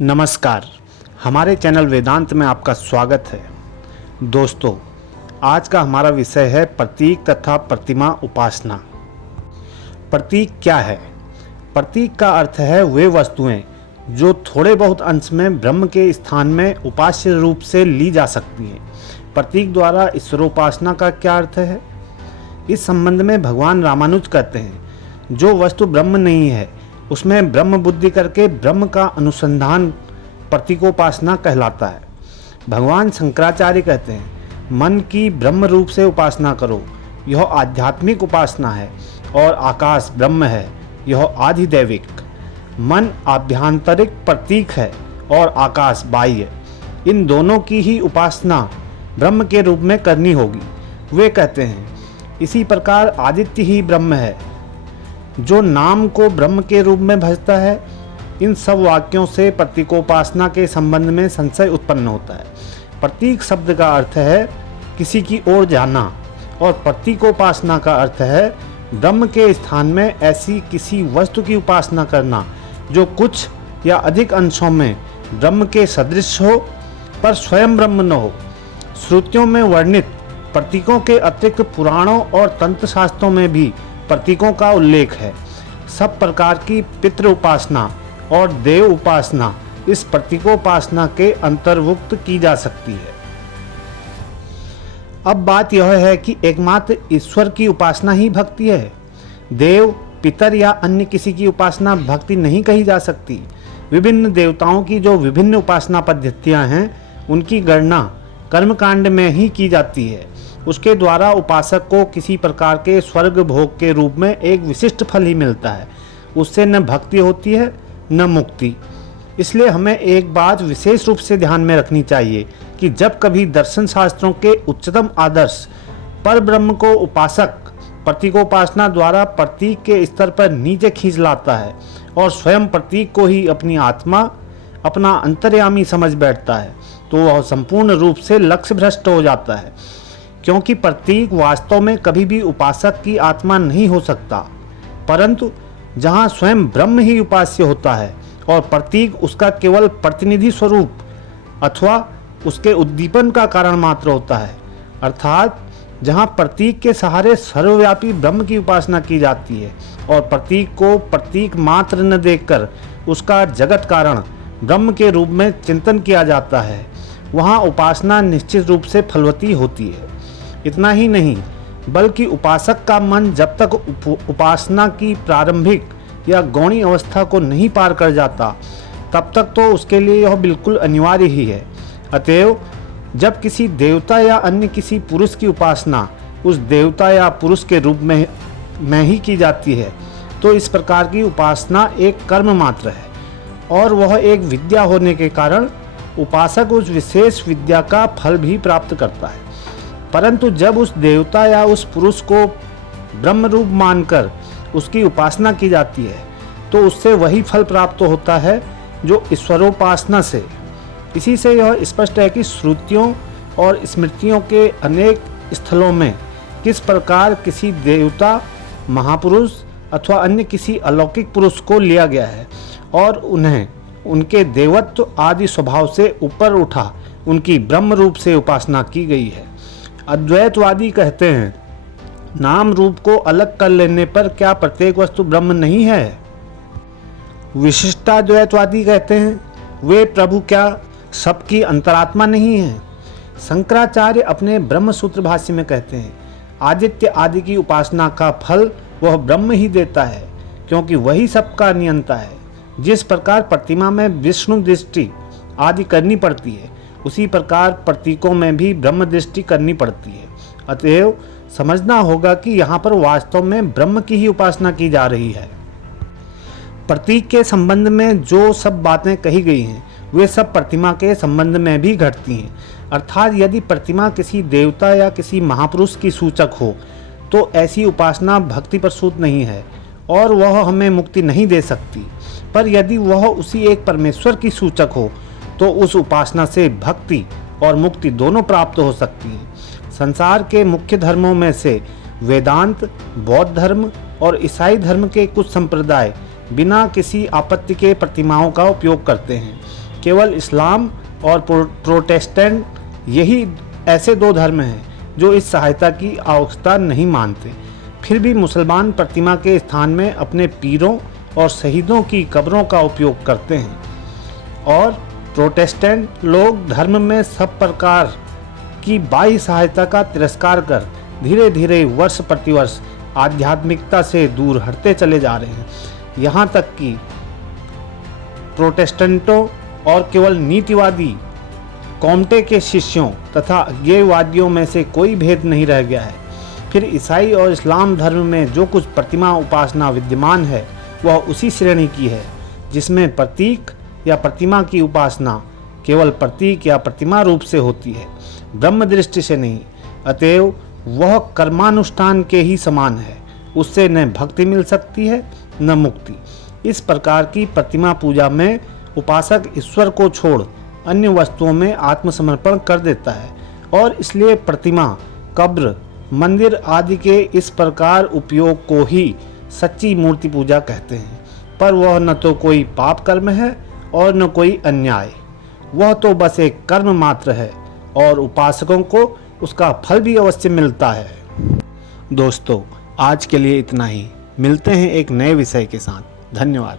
नमस्कार, हमारे चैनल वेदांत में आपका स्वागत है। दोस्तों, आज का हमारा विषय है प्रतीक तथा प्रतिमा उपासना। प्रतीक क्या है? प्रतीक का अर्थ है वे वस्तुएं जो थोड़े बहुत अंश में ब्रह्म के स्थान में उपास्य रूप से ली जा सकती हैं। प्रतीक द्वारा ईश्वरोपासना का क्या अर्थ है? इस संबंध में भगवान रामानुज कहते हैं, जो वस्तु ब्रह्म नहीं है उसमें ब्रह्म बुद्धि करके ब्रह्म का अनुसंधान प्रतीकोपासना कहलाता है। भगवान शंकराचार्य कहते हैं, मन की ब्रह्म रूप से उपासना करो, यह आध्यात्मिक उपासना है, और आकाश ब्रह्म है, यह आधिदैविक। मन आभ्यंतरिक प्रतीक है और आकाश बाह्य। इन दोनों की ही उपासना ब्रह्म के रूप में करनी होगी। वे कहते हैं, इसी प्रकार आदित्य ही ब्रह्म है, जो नाम को ब्रह्म के रूप में भजता है। इन सब वाक्यों से प्रतीकोपासना के संबंध में संशय उत्पन्न होता है। प्रतीक शब्द का अर्थ है किसी की ओर जाना, और प्रतीकोपासना का अर्थ है ब्रह्म के स्थान में ऐसी किसी वस्तु की उपासना करना जो कुछ या अधिक अंशों में ब्रह्म के सदृश हो पर स्वयं ब्रह्म न हो। श्रुतियों में वर्णित प्रतीकों के अतिरिक्त पुराणों और तंत्र शास्त्रों में भी प्रतीकों का उल्लेख है। सब प्रकार की पितृ उपासना और देव उपासना इस प्रतीकोपासना के अंतर्भुक्त की जा सकती है। अब बात यह है कि एकमात्र ईश्वर की उपासना ही भक्ति है। देव, पितर या अन्य किसी की उपासना भक्ति नहीं कही जा सकती। विभिन्न देवताओं की जो विभिन्न उपासना पद्धतियां हैं, उनकी गणना कर्मकांड में ही की जाती है। उसके द्वारा उपासक को किसी प्रकार के स्वर्ग भोग के रूप में एक विशिष्ट फल ही मिलता है। उससे न भक्ति होती है न मुक्ति। इसलिए हमें एक बात विशेष रूप से ध्यान में रखनी चाहिए कि जब कभी दर्शन शास्त्रों के उच्चतम आदर्श पर ब्रह्म को उपासक प्रतीकोपासना द्वारा प्रतीक के स्तर पर नीचे खींच लाता है और स्वयं प्रतीक को ही अपनी आत्मा, अपना अंतर्यामी समझ बैठता है, तो वह संपूर्ण रूप से लक्ष्य भ्रष्ट हो जाता है। क्योंकि प्रतीक वास्तव में कभी भी उपासक की आत्मा नहीं हो सकता, परंतु जहाँ स्वयं ब्रह्म ही उपास्य होता है और प्रतीक उसका केवल प्रतिनिधि स्वरूप अथवा उसके उद्दीपन का कारण मात्र होता है, अर्थात जहाँ प्रतीक के सहारे सर्वव्यापी ब्रह्म की उपासना की जाती है और प्रतीक को प्रतीक मात्र न देखकर उसका जगत कारण ब्रह्म के रूप में चिंतन किया जाता है, वहाँ उपासना निश्चित रूप से फलवती होती है। इतना ही नहीं, बल्कि उपासक का मन जब तक उपासना की प्रारंभिक या गौणी अवस्था को नहीं पार कर जाता, तब तक तो उसके लिए यह बिल्कुल अनिवार्य ही है। अतएव जब किसी देवता या अन्य किसी पुरुष की उपासना उस देवता या पुरुष के रूप में ही की जाती है, तो इस प्रकार की उपासना एक कर्म मात्र है और वह एक विद्या होने के कारण उपासक उस विशेष विद्या का फल भी प्राप्त करता है। परंतु जब उस देवता या उस पुरुष को ब्रह्म रूप मानकर उसकी उपासना की जाती है, तो उससे वही फल प्राप्त होता है जो ईश्वरोपासना से। इसी से यह स्पष्ट है कि श्रुतियों और स्मृतियों के अनेक स्थलों में किस प्रकार किसी देवता, महापुरुष अथवा अन्य किसी अलौकिक पुरुष को लिया गया है और उन्हें उनके देवत्व आदि स्वभाव से ऊपर उठा उनकी ब्रह्म रूप से उपासना की गई है। अद्वैतवादी कहते हैं, नाम रूप को अलग कर लेने पर क्या प्रत्येक वस्तु ब्रह्म नहीं है? विशिष्टाद्वैतवादी कहते हैं, वे प्रभु क्या सबकी अंतरात्मा नहीं है? शंकराचार्य अपने ब्रह्म सूत्र भाष्य में कहते हैं, आदित्य आदि की उपासना का फल वह ब्रह्म ही देता है, क्योंकि वही सबका नियंता है। जिस प्रकार प्रतिमा में विष्णु दृष्टि आदि करनी पड़ती है, उसी प्रकार प्रतीकों में भी ब्रह्म दृष्टि करनी पड़ती है। अतएव समझना होगा कि यहाँ पर वास्तव में ब्रह्म की ही उपासना की जा रही है। प्रतीक के संबंध में जो सब बातें कही गई हैं, वे सब प्रतिमा के संबंध में भी घटती हैं। अर्थात यदि प्रतिमा किसी देवता या किसी महापुरुष की सूचक हो, तो ऐसी उपासना भक्ति प्रसूत नहीं है और वह हमें मुक्ति नहीं दे सकती। पर यदि वह उसी एक परमेश्वर की सूचक हो, तो उस उपासना से भक्ति और मुक्ति दोनों प्राप्त हो सकती हैं। संसार के मुख्य धर्मों में से वेदांत, बौद्ध धर्म और ईसाई धर्म के कुछ संप्रदाय बिना किसी आपत्ति के प्रतिमाओं का उपयोग करते हैं। केवल इस्लाम और प्रोटेस्टेंट यही ऐसे दो धर्म हैं जो इस सहायता की आवश्यकता नहीं मानते। फिर भी मुसलमान प्रतिमा के स्थान में अपने पीरों और शहीदों की कब्रों का उपयोग करते हैं और प्रोटेस्टेंट लोग धर्म में सब प्रकार की बाह्य सहायता का तिरस्कार कर धीरे धीरे वर्ष प्रतिवर्ष आध्यात्मिकता से दूर हटते चले जा रहे हैं। यहाँ तक कि प्रोटेस्टेंटों और केवल नीतिवादी कॉम्टे के शिष्यों तथा अज्ञेयवादियों में से कोई भेद नहीं रह गया है। फिर ईसाई और इस्लाम धर्म में जो कुछ प्रतिमा उपासना विद्यमान है वह उसी श्रेणी की है जिसमें प्रतीक या प्रतिमा की उपासना केवल प्रतीक या प्रतिमा रूप से होती है, ब्रह्म दृष्टि से नहीं। अतएव वह कर्मानुष्ठान के ही समान है, उससे न भक्ति मिल सकती है न मुक्ति। इस प्रकार की प्रतिमा पूजा में उपासक ईश्वर को छोड़ अन्य वस्तुओं में आत्मसमर्पण कर देता है और इसलिए प्रतिमा, कब्र, मंदिर आदि के इस प्रकार उपयोग को ही सच्ची मूर्ति पूजा कहते हैं। पर वह न तो कोई पाप कर्म है और न कोई अन्याय, वह तो बस एक कर्म मात्र है और उपासकों को उसका फल भी अवश्य मिलता है। दोस्तों, आज के लिए इतना ही। मिलते हैं एक नए विषय के साथ। धन्यवाद।